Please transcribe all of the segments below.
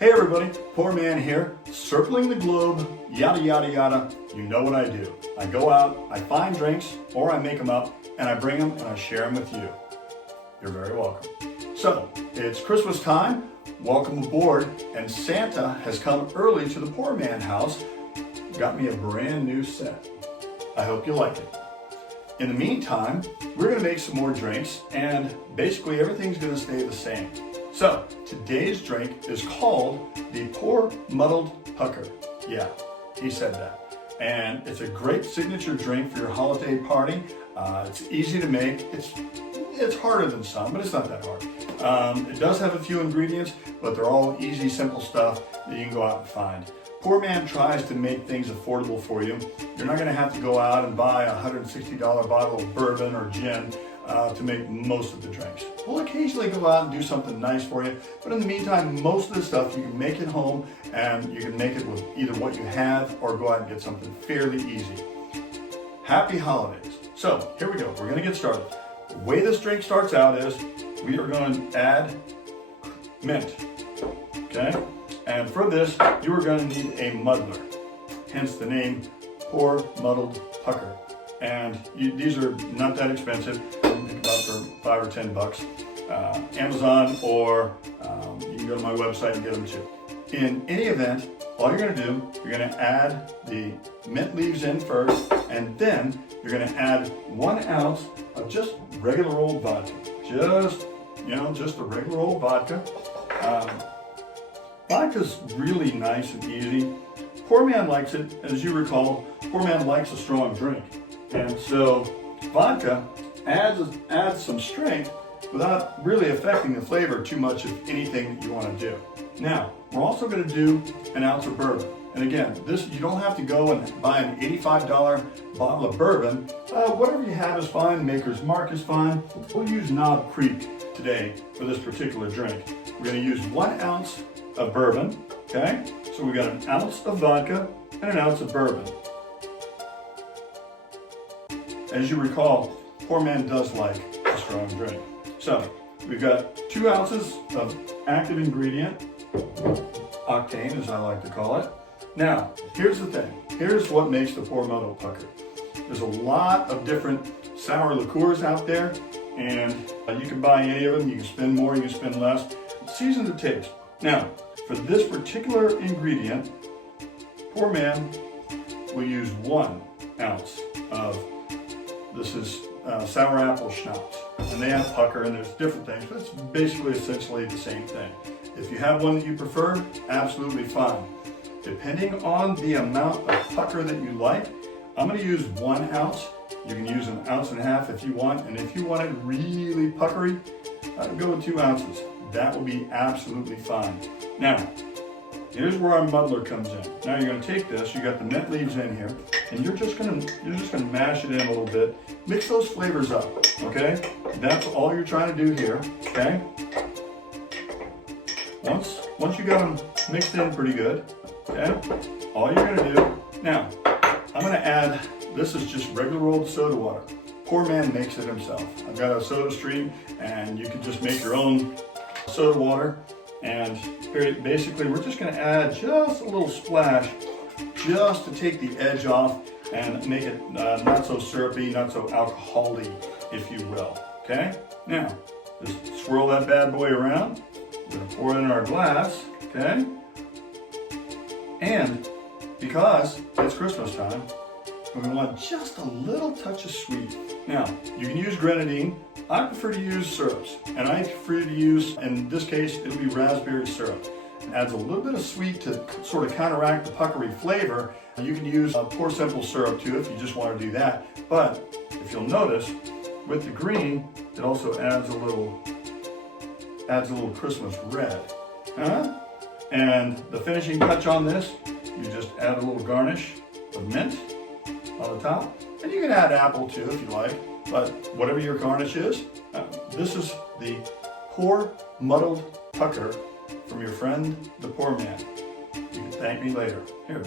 Hey everybody, Pour Man here, circling the globe, yada yada yada. You know what I do. I go out, I find drinks, or I make them up, and I bring them and I share them with you. You're very welcome. So, it's Christmas time, welcome aboard, and Santa has come early to the Pour Man house, got me a brand new set. I hope you like it. In the meantime, we're gonna make some more drinks, and basically everything's gonna stay the same. So, today's drink is called the Pour Muddled Pucker. Yeah, he said that. And it's a great signature drink for your holiday party. It's easy to make. It's harder than some, but it's not that hard. It does have a few ingredients, but they're all easy, simple stuff that you can go out and find. Pour Man tries to make things affordable for you. You're not gonna have to go out and buy a $160 bottle of bourbon or gin to make most of the drinks. We'll occasionally go out and do something nice for you, but in the meantime, most of the stuff you can make at home, and you can make it with either what you have or go out and get something fairly easy. Happy holidays. So here we go, we're gonna get started. The way this drink starts out is we are going to add mint, okay? And for this, you are going to need a muddler, hence the name Pour Muddled Pucker. And these are not that expensive. Think about for $5 or $10. Amazon, or you can go to my website and get them too. In any event, all you're going to do, you're going to add the mint leaves in first, and then you're going to add 1 ounce of just regular old vodka. Just the regular old vodka. Vodka's really nice and easy. Pour Man likes it, as you recall. Pour Man likes a strong drink. And so vodka adds some strength without really affecting the flavor too much of anything that you want to do. Now, we're also going to do 1 ounce of bourbon. And again, this, you don't have to go and buy an $85 bottle of bourbon. Whatever you have is fine. Maker's Mark is fine. We'll use Knob Creek today for this particular drink. We're going to use 1 ounce of bourbon, okay? So we got 1 ounce of vodka and 1 ounce of bourbon. As you recall, Pour Man does like a strong drink. So we've got 2 ounces of active ingredient, octane as I like to call it. Now, here's the thing. Here's what makes the Pour Muddled Pucker. There's a lot of different sour liqueurs out there, and you can buy any of them. You can spend more, you can spend less. Season to taste. Now, for this particular ingredient, Pour Man will use 1 ounce of, this is sour apple schnapps. And they have pucker, and there's different things, but it's basically essentially the same thing. If you have one that you prefer, absolutely fine. Depending on the amount of pucker that you like, I'm going to use 1 ounce. You can use 1.5 ounces if you want, and if you want it really puckery, go with 2 ounces. That will be absolutely fine. Now, here's where our muddler comes in. Now you're going to take this, you got the mint leaves in here, and you're just going to mash it in a little bit. Mix those flavors up, okay? That's all you're trying to do here, okay? Once you got them mixed in pretty good, okay? All you're going to do, now, I'm going to add, this is just regular old soda water. Pour Man makes it himself. I've got a soda stream, and you can just make your own soda water. And here, basically, we're just going to add just a little splash just to take the edge off and make it not so syrupy, not so alcohol-y, if you will. Okay? Now, just swirl that bad boy around. We're going to pour it in our glass. Okay? And because it's Christmas time, we want just a little touch of sweet. Now, you can use grenadine. I prefer to use syrups, and I prefer to use, in this case, it'll be raspberry syrup. It adds a little bit of sweet to sort of counteract the puckery flavor. You can use Pour Simple syrup too if you just want to do that. But if you'll notice, with the green, it also adds a little Christmas red. And the finishing touch on this, you just add a little garnish of mint on the top. And you can add apple too if you like, but whatever your garnish is, this is the Pour Muddled Pucker from your friend, the Pour Man. You can thank me later. Here,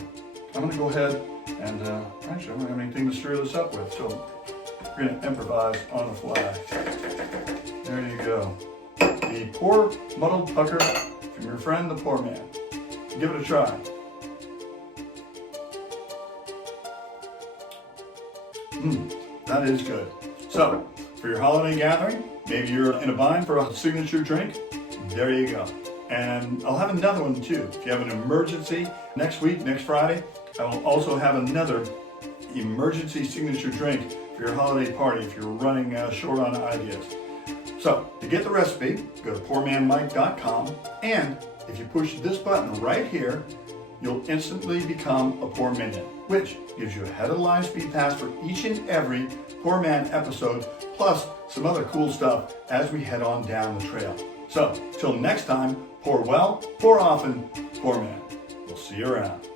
I'm gonna go ahead and, actually I don't have anything to stir this up with, so we're gonna improvise on the fly. There you go. The Pour Muddled Pucker from your friend, the Pour Man. Give it a try. That is good. So, for your holiday gathering, maybe you're in a bind for a signature drink, there you go. And I'll have another one too. If you have an emergency next week, next Friday, I will also have another emergency signature drink for your holiday party if you're running short on ideas. So, to get the recipe, go to pourmanmike.com, and if you push this button right here, you'll instantly become a Pour Minion, which gives you a head of the line speed pass for each and every Pour Man episode, plus some other cool stuff as we head on down the trail. So, till next time, pour well, pour often, Pour Man. We'll see you around.